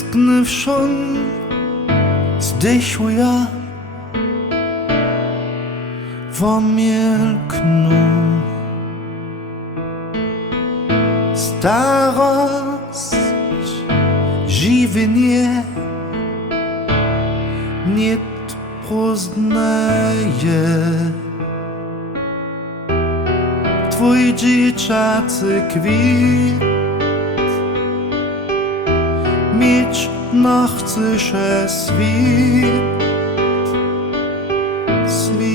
tęsknywszą zdychu ja womilknu. Starość żywienie nie poznaje. Twój dzieciacy kwit mieć no chcesz świt, świt.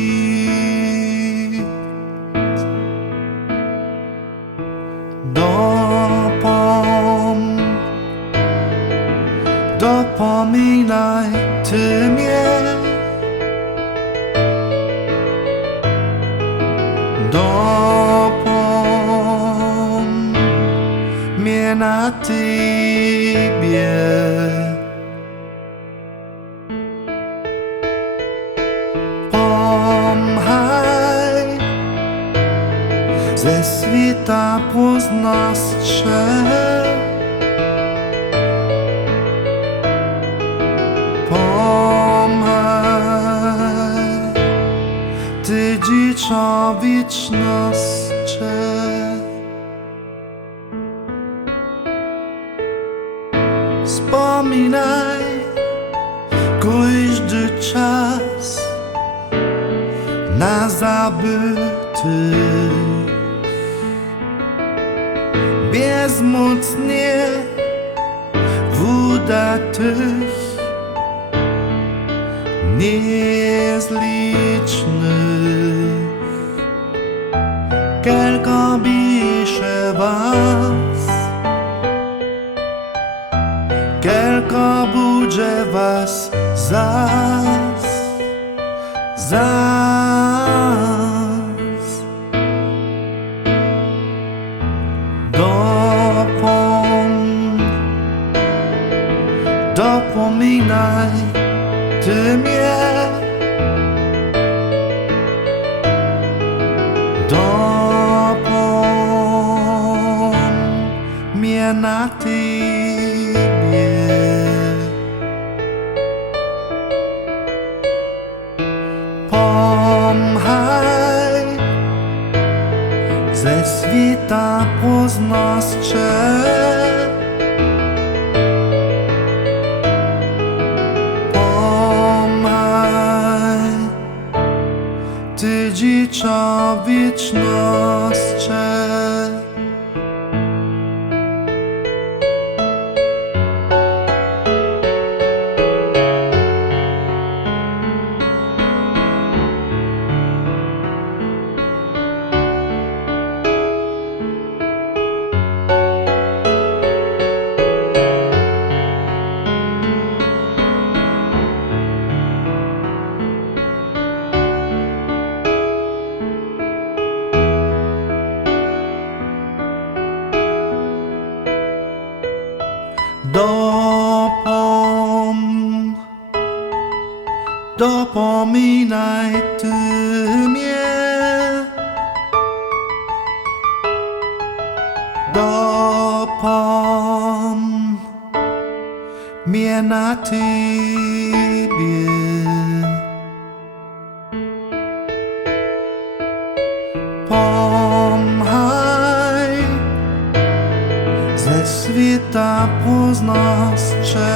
Dopominaj ty mnie, mnie na tybie. Pomchaj ze świta poznastrze. Pomchaj ty dziczo wieczności. Wspominaj każdy czas na zabyty, bezmocnie udatych, niezlicznych. Tylko pisze was, tylko budzę was zas. Dopominaj ty mnie, mnie na tybie. Pomchaj ze świta poznastrze. Pomchaj ty dziczo wieczności. Dopominaj ty mnie, mnie na tybie. Pomchaj ze świta poznastrze.